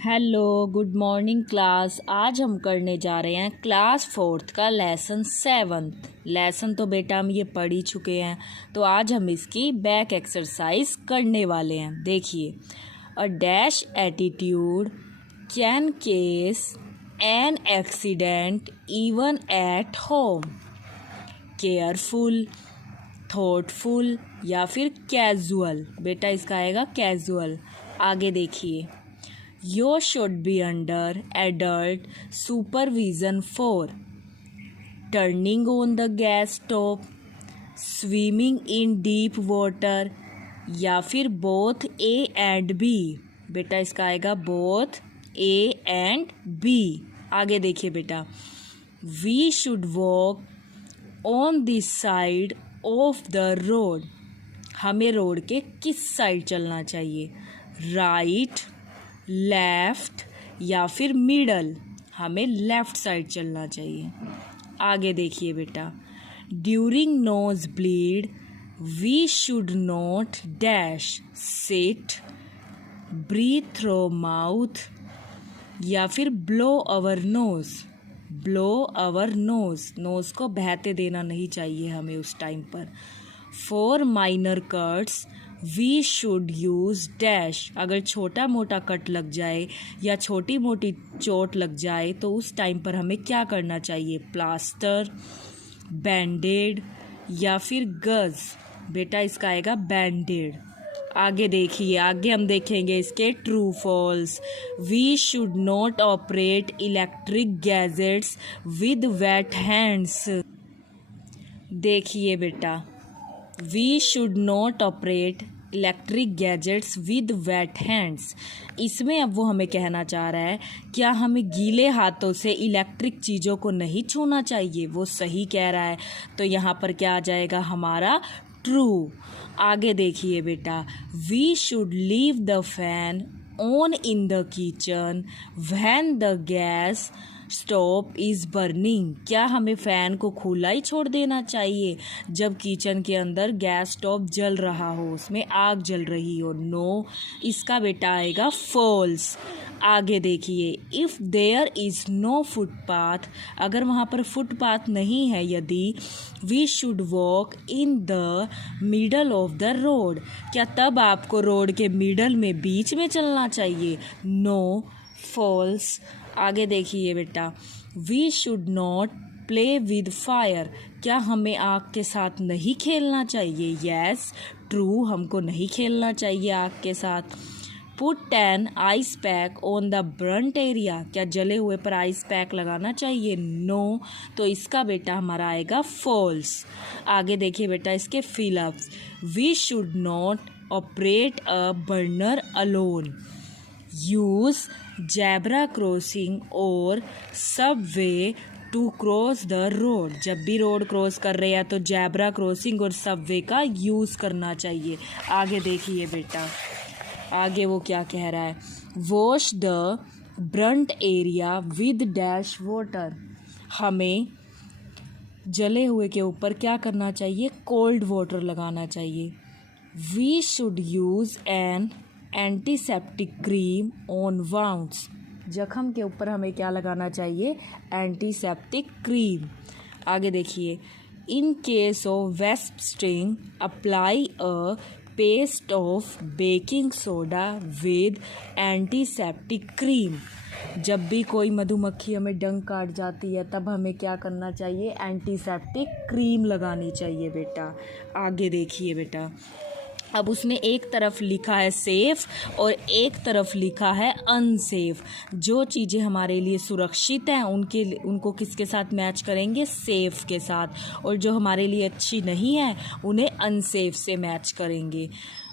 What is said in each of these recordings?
Hello good morning class. आज हम करने जा रहे हैं क्लास 4th का लेसन 7th। लेसन तो बेटा हम ये पढ़ ही चुके हैं, तो आज हम इसकी बैक एक्सरसाइज करने वाले हैं। देखिए, a dash attitude can case an accident even at home. Careful, thoughtful या फिर कैजुअल। बेटा इसका आएगा कैजुअल। आगे देखिए, You should be under adult supervision for turning on the gas stove, swimming in deep water या फिर both A and B। बेटा इसका आएगा both A and B। आगे देखिए बेटा, We should walk on this side of the road। हमें road के किस साइड चलना चाहिए, राइट, लेफ्ट या फिर मिडल। हमें लेफ्ट साइड चलना चाहिए। आगे देखिए बेटा, during nose bleed we should not dash sit, breathe through mouth या फिर blow our nose. Blow our nose, nose को बहते देना नहीं चाहिए हमें उस टाइम पर। For minor cuts we should use dash. अगर छोटा मोटा कट लग जाए या छोटी मोटी चोट लग जाए तो उस टाइम पर हमें क्या करना चाहिए, प्लास्टर, बैंडेड या फिर गज। बेटा इसका आएगा बैंडेड। आगे देखिए, आगे हम देखेंगे इसके true false. We should not operate electric gadgets with wet hands. देखिए बेटा, we should not operate electric gadgets with wet hands. इसमें अब वो हमें कहना चाह रहा है क्या हमें गीले हाथों से इलेक्ट्रिक चीज़ों को नहीं छूना चाहिए। वो सही कह रहा है, तो यहाँ पर क्या आ जाएगा हमारा ट्रू। आगे देखिए बेटा, we should leave the fan on in the kitchen when the gas stove is burning. क्या हमें फ़ैन को खुला ही छोड़ देना चाहिए जब किचन के अंदर गैस स्टोव जल रहा हो, उसमें आग जल रही हो। नो, इसका बेटा आएगा फॉल्स। आगे देखिए, if there is no footpath, अगर वहाँ पर फुटपाथ नहीं है यदि, we should walk in the middle of the road. क्या तब आपको रोड के मिडल में बीच में चलना चाहिए। No, false. आगे देखिए बेटा, we should not play with fire. क्या हमें आग के साथ नहीं खेलना चाहिए। यस, ट्रू, हमको नहीं खेलना चाहिए आग के साथ। Put an ice pack on the Brunt area. क्या जले हुए पर आइस पैक लगाना चाहिए। नो, तो इसका बेटा हमारा आएगा फॉल्स। आगे देखिए बेटा इसके fill ups. We should not operate a burner alone, use zebra crossing और subway to cross the road. जब भी रोड क्रॉस कर रहे हैं तो जेब्रा क्रॉसिंग और सबवे का यूज़ करना चाहिए। आगे देखिए बेटा, आगे वो क्या कह रहा है, wash the Brunt area with dash water. हमें जले हुए के ऊपर क्या करना चाहिए, कोल्ड वाटर लगाना चाहिए। We should use an antiseptic cream on wounds. जख्म के ऊपर हमें क्या लगाना चाहिए, एंटीसेप्टिक क्रीम। आगे देखिए, in case of wasp sting apply a paste of baking soda with antiseptic cream. जब भी कोई मधुमक्खी हमें डंक काट जाती है तब हमें क्या करना चाहिए, एंटीसेप्टिक क्रीम लगानी चाहिए बेटा। आगे देखिए बेटा, अब उसमें एक तरफ लिखा है सेफ़ और एक तरफ लिखा है अनसेफ। जो चीज़ें हमारे लिए सुरक्षित हैं उनको किसके साथ मैच करेंगे, सेफ़ के साथ, और जो हमारे लिए अच्छी नहीं है उन्हें अनसेफ से मैच करेंगे।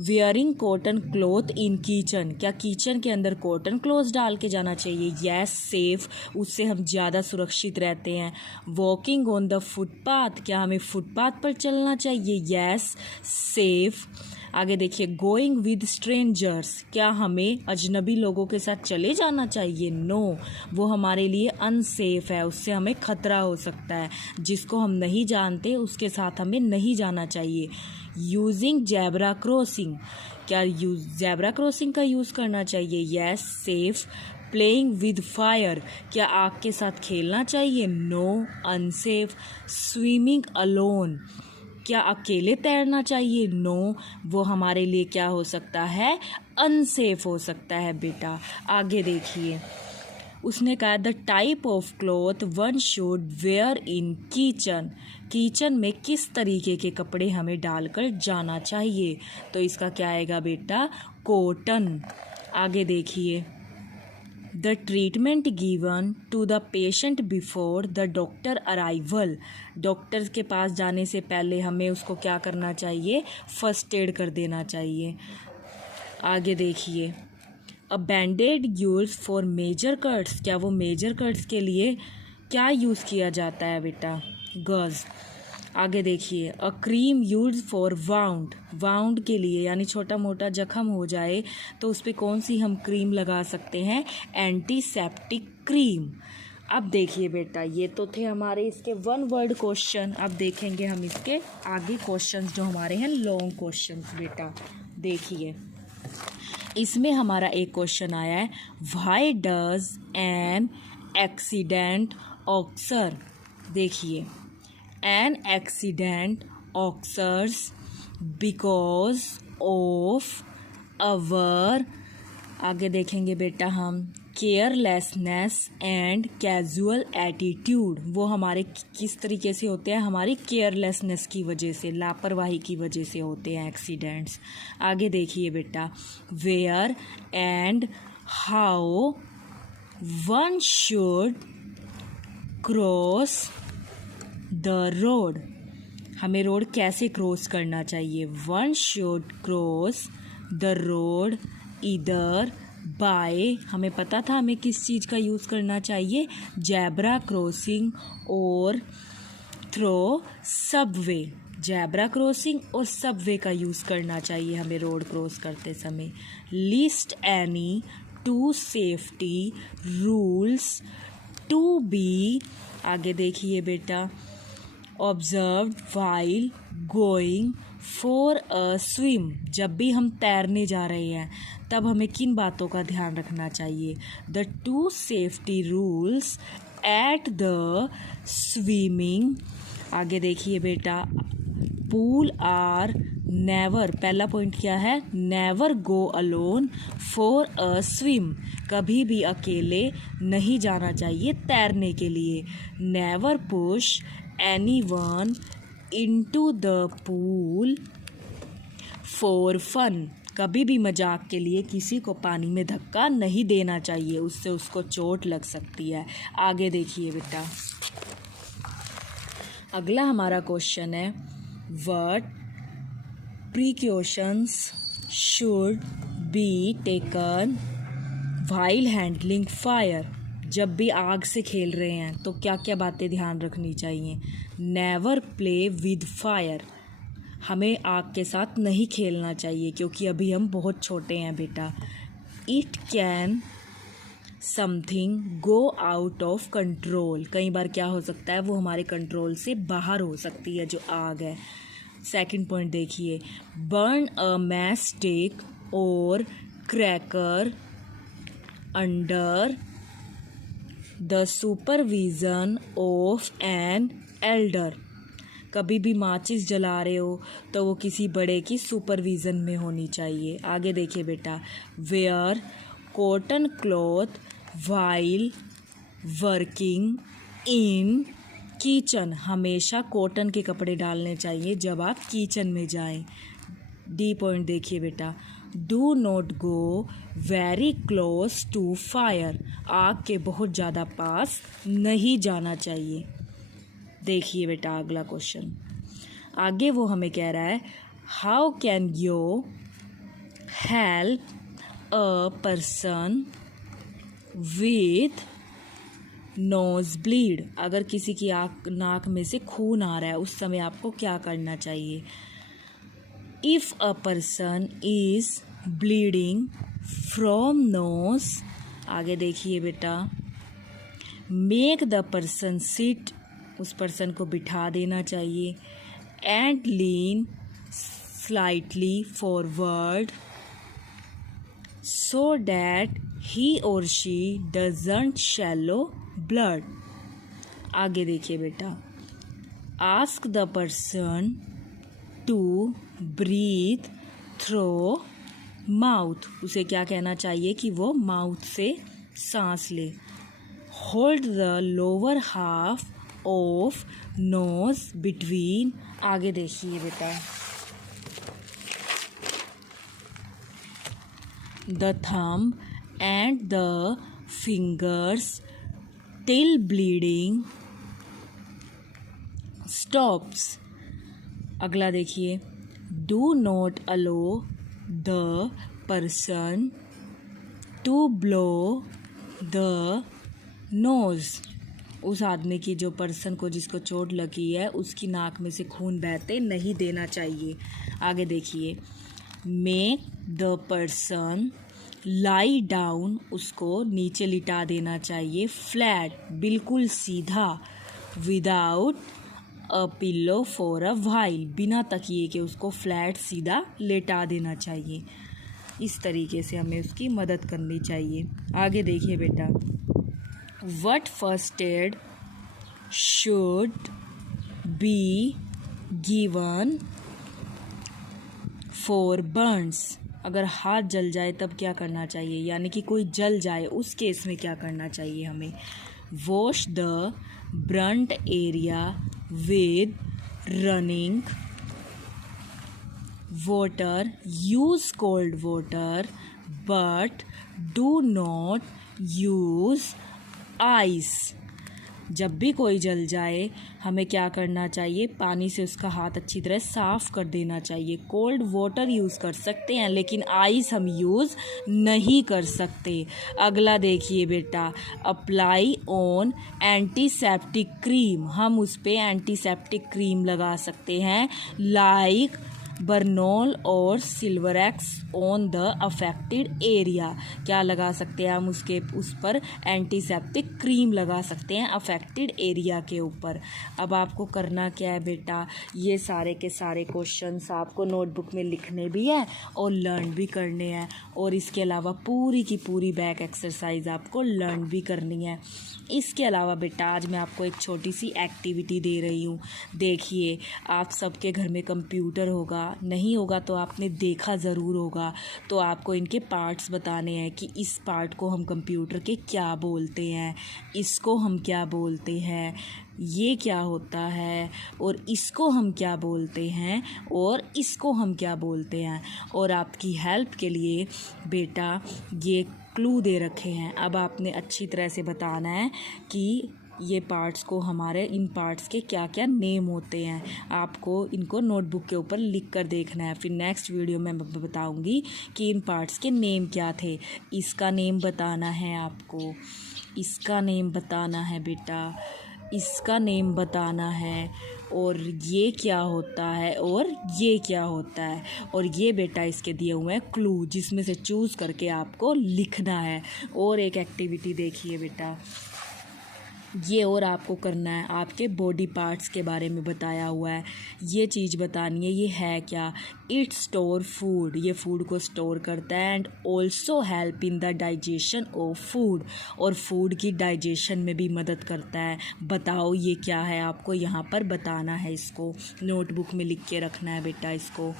Wearing cotton cloth in kitchen. क्या किचन के अंदर कॉटन क्लॉथ डाल के जाना चाहिए। यस, सेफ़, उससे हम ज़्यादा सुरक्षित रहते हैं। Walking on the footpath. क्या हमें फुटपाथ पर चलना चाहिए। Yes, safe. आगे देखिए, गोइंग विद स्ट्रेंजर्स, क्या हमें अजनबी लोगों के साथ चले जाना चाहिए? नो, वो हमारे लिए अनसेफ है, उससे हमें खतरा हो सकता है। जिसको हम नहीं जानते उसके साथ हमें नहीं जाना चाहिए। यूजिंग जेब्रा क्रॉसिंग, क्या जेब्रा क्रॉसिंग का यूज़ करना चाहिए? Yes, safe. Playing with fire, क्या आग के साथ खेलना चाहिए? No, unsafe. स्विमिंग अलोन, क्या अकेले तैरना चाहिए? नो, वो हमारे लिए क्या हो सकता है? अनसेफ हो सकता है बेटा। आगे देखिए, उसने कहा the type of cloth one should wear in kitchen, kitchen में किस तरीके के कपड़े हमें डालकर जाना चाहिए? तो इसका क्या आएगा बेटा? कॉटन। आगे देखिए, the treatment given to the patient before the doctor arrival, doctor के पास जाने से पहले हमें उसको क्या करना चाहिए? फर्स्ट एड कर देना चाहिए। आगे देखिए, अ बैंडेड यूज फॉर मेजर कट्स, क्या वो मेजर कट्स के लिए क्या यूज़ किया जाता है बेटा? गज़। आगे देखिए, a cream use for wound, wound के लिए यानी छोटा मोटा जख्म हो जाए तो उस पर कौन सी हम क्रीम लगा सकते हैं? Antiseptic cream. अब देखिए बेटा, ये तो थे हमारे इसके वन वर्ड क्वेश्चन। अब देखेंगे हम इसके आगे क्वेश्चंस जो हमारे हैं लॉन्ग क्वेश्चंस। बेटा देखिए, इसमें हमारा एक क्वेश्चन आया है, why does an accident occur. देखिए, an accident occurs because of our, आगे देखेंगे बेटा हम, केयरलेसनेस एंड कैजुअल एटीट्यूड, वो हमारे किस तरीके से होते हैं? हमारी केयरलेसनेस की वजह से, लापरवाही की वजह से होते हैं एक्सीडेंट्स। आगे देखिए बेटा, where and how one should cross the road, हमें रोड कैसे क्रॉस करना चाहिए? One should cross the road इधर बाय, हमें पता था हमें किस चीज़ का यूज़ करना चाहिए? जेब्रा क्रॉसिंग और थ्रो सबवे, जेब्रा क्रॉसिंग और सबवे का यूज़ करना चाहिए हमें रोड क्रॉस करते समय। List any two safety rules to be, आगे देखिए बेटा, observe while going for a swim, जब भी हम तैरने जा रहे हैं तब हमें किन बातों का ध्यान रखना चाहिए? The two safety rules at the swimming, आगे देखिए बेटा, पूल आर नेवर, पहला पॉइंट क्या है? Never go alone for a swim, कभी भी अकेले नहीं जाना चाहिए तैरने के लिए। Never push anyone into the pool for fun, कभी भी मजाक के लिए किसी को पानी में धक्का नहीं देना चाहिए, उससे उसको चोट लग सकती है। आगे देखिए बेटा, अगला हमारा क्वेश्चन है, what precautions should be taken while handling fire, जब भी आग से खेल रहे हैं तो क्या क्या बातें ध्यान रखनी चाहिए? नेवर प्ले विद फायर, हमें आग के साथ नहीं खेलना चाहिए क्योंकि अभी हम बहुत छोटे हैं बेटा। It can something go out of control, कई बार क्या हो सकता है? वो हमारे कंट्रोल से बाहर हो सकती है जो आग है। सेकंड पॉइंट देखिए, बर्न अ मैच स्टिक और cracker under the supervision of an elder, कभी भी माचिस जला रहे हो तो वो किसी बड़े की सुपरविज़न में होनी चाहिए। आगे देखिए बेटा, where cotton cloth while working in kitchen, हमेशा कॉटन के कपड़े डालने चाहिए जब आप किचन में जाएं। डी पॉइंट देखिए बेटा, do not go very close to fire, आग के बहुत ज़्यादा पास नहीं जाना चाहिए। देखिए बेटा अगला क्वेश्चन, आगे वो हमें कह रहा है, how can you help a person with nose bleed, अगर किसी की नाक में से खून आ रहा है उस समय आपको क्या करना चाहिए? If a person is bleeding from knows, आगे देखिए बेटा, मेक द पर्सन सिट, उस पर्सन को बिठा देना चाहिए, and lean slightly forward so that he or she doesn't shallow blood। आगे देखिए बेटा, ask the person to breathe through mouth, उसे क्या कहना चाहिए कि वो माउथ से सांस ले। hold the lower half of nose between, आगे देखिए बेटा, the thumb and the fingers till bleeding stops। अगला देखिए, do not allow the person to blow the nose, उस आदमी की, जो पर्सन को जिसको चोट लगी है, उसकी नाक में से खून बहते नहीं देना चाहिए। आगे देखिए, make the person lie down, उसको नीचे लिटा देना चाहिए, फ्लैट, बिल्कुल सीधा, without a pillow for a while, बिना तकिए के उसको फ्लैट सीधा लेटा देना चाहिए। इस तरीके से हमें उसकी मदद करनी चाहिए। आगे देखिए बेटा, what first aid should be given for Burns, अगर हाथ जल जाए तब क्या करना चाहिए, यानी कि कोई जल जाए उस केस में क्या करना चाहिए हमें। Wash the Brunt area with running water, use cold water but do not use ice. जब भी कोई जल जाए हमें क्या करना चाहिए, पानी से उसका हाथ अच्छी तरह साफ़ कर देना चाहिए। कोल्ड वाटर यूज़ कर सकते हैं लेकिन आइस हम यूज़ नहीं कर सकते। अगला देखिए बेटा, अप्लाई ऑन एंटीसेप्टिक क्रीम, हम उस पर एंटीसेप्टिक क्रीम लगा सकते हैं, लाइक बर्नोल और सिल्वरएक्स ऑन द अफेक्टेड एरिया। क्या लगा सकते हैं हम उसके, उस पर एंटीसेप्टिक क्रीम लगा सकते हैं अफेक्टेड एरिया के ऊपर। अब आपको करना क्या है बेटा, ये सारे के सारे क्वेश्चंस आपको नोटबुक में लिखने भी है और लर्न भी करने हैं, और इसके अलावा पूरी की पूरी बैक एक्सरसाइज आपको लर्न भी करनी है। इसके अलावा बेटा आज मैं आपको एक छोटी सी एक्टिविटी दे रही हूँ। देखिए, आप सबके घर में कंप्यूटर होगा, नहीं होगा तो आपने देखा ज़रूर होगा, तो आपको इनके पार्ट्स बताने हैं कि इस पार्ट को हम कंप्यूटर के क्या बोलते हैं, इसको हम क्या बोलते हैं, ये क्या होता है, और इसको हम क्या बोलते हैं, और इसको हम क्या बोलते हैं। और आपकी हेल्प के लिए बेटा ये क्लू दे रखे हैं। अब आपने अच्छी तरह से बताना है कि ये पार्ट्स को, हमारे इन पार्ट्स के क्या क्या नेम होते हैं। आपको इनको नोटबुक के ऊपर लिख कर देखना है। फिर नेक्स्ट वीडियो में मैं बताऊंगी कि इन पार्ट्स के नेम क्या थे। इसका नेम बताना है आपको, इसका नेम बताना है बेटा, इसका नेम बताना है, और ये क्या होता है और ये क्या होता है। और ये बेटा इसके दिए हुए हैं क्लू, जिसमें से चूज़ करके आपको लिखना है। और एक एक्टिविटी देखिए बेटा, ये और आपको करना है, आपके बॉडी पार्ट्स के बारे में बताया हुआ है, ये चीज़ बतानी है, ये है क्या। इट स्टोर फूड, ये फूड को स्टोर करता है, and also help in the digestion of food, और फूड की डाइजेशन में भी मदद करता है। बताओ ये क्या है, आपको यहाँ पर बताना है, इसको नोटबुक में लिख के रखना है बेटा इसको।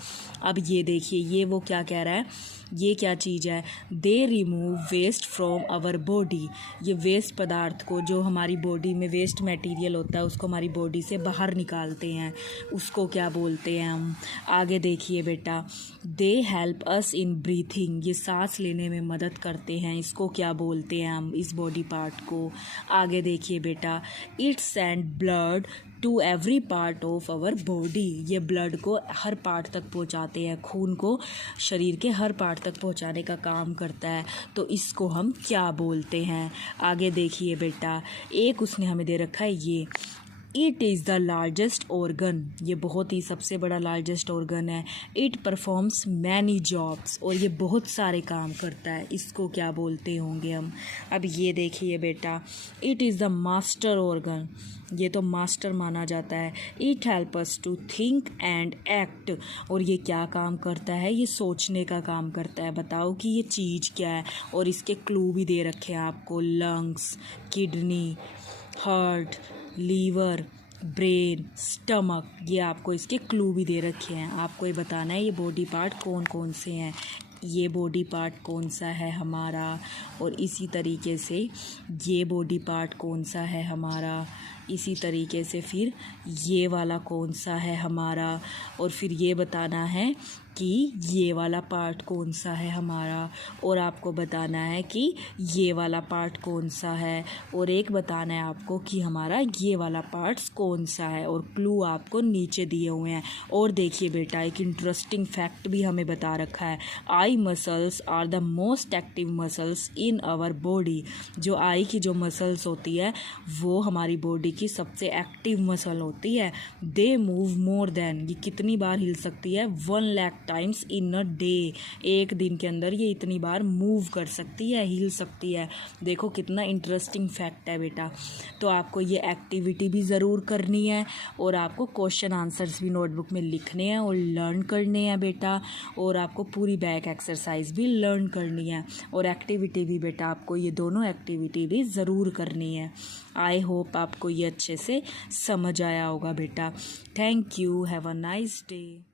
अब ये देखिए, ये वो क्या कह रहा है, ये क्या चीज़ है, they remove waste from our body, ये वेस्ट पदार्थ को, जो हमारी बॉडी में वेस्ट मटेरियल होता है उसको हमारी बॉडी से बाहर निकालते हैं, उसको क्या बोलते हैं हम। आगे देखिए बेटा, they help us in breathing, ये सांस लेने में मदद करते हैं, इसको क्या बोलते हैं हम, इस बॉडी पार्ट को। आगे देखिए बेटा, it send blood to every part of our body, ये ब्लड को हर पार्ट तक पहुंचाते हैं, खून को शरीर के हर पार्ट तक पहुंचाने का काम करता है, तो इसको हम क्या बोलते हैं। आगे देखिए बेटा, एक उसने हमें दे रखा है ये, it is the largest organ, ये बहुत ही सबसे बड़ा लार्जेस्ट ऑर्गन है। इट परफॉर्म्स मैनी जॉब्स, और ये बहुत सारे काम करता है। इसको क्या बोलते होंगे हम? अब ये देखिए बेटा, it is the master organ, ये तो मास्टर माना जाता है। It help us to think and act, और ये क्या काम करता है? ये सोचने का काम करता है। बताओ कि ये चीज़ क्या है, और इसके क्लू भी दे रखे हैं आपको। Lungs, kidney, heart, liver, brain, stomach, ये आपको इसके क्लू भी दे रखे हैं। आपको ये बताना है ये बॉडी पार्ट कौन कौन से हैं, ये बॉडी पार्ट कौन सा है हमारा, और इसी तरीके से ये बॉडी पार्ट कौन सा है हमारा, इसी तरीके से फिर ये वाला कौन सा है हमारा, और फिर ये बताना है कि ये वाला पार्ट कौन सा है हमारा, और आपको बताना है कि ये वाला पार्ट कौन सा है, और एक बताना है आपको कि हमारा ये वाला पार्ट्स कौन सा है, और क्लू आपको नीचे दिए हुए हैं। और देखिए बेटा, एक इंटरेस्टिंग फैक्ट भी हमें बता रखा है। Eye muscles are the most active muscles in our body, जो आई की जो मसल्स होती है वो हमारी बॉडी की सबसे एक्टिव मसल होती है। दे मूव मोर देन, ये कितनी बार हिल सकती है? 1 lakh times in a day, एक दिन के अंदर ये इतनी बार मूव कर सकती है, हिल सकती है। देखो कितना इंटरेस्टिंग फैक्ट है बेटा। तो आपको ये एक्टिविटी भी ज़रूर करनी है, और आपको क्वेश्चन आंसर्स भी नोटबुक में लिखने हैं और लर्न करने हैं बेटा, और आपको पूरी बैक एक्सरसाइज भी लर्न करनी है, और एक्टिविटी भी बेटा आपको ये दोनों एक्टिविटी भी ज़रूर करनी है। आई होप आपको ये अच्छे से समझ आया होगा बेटा। Thank you, have a nice day.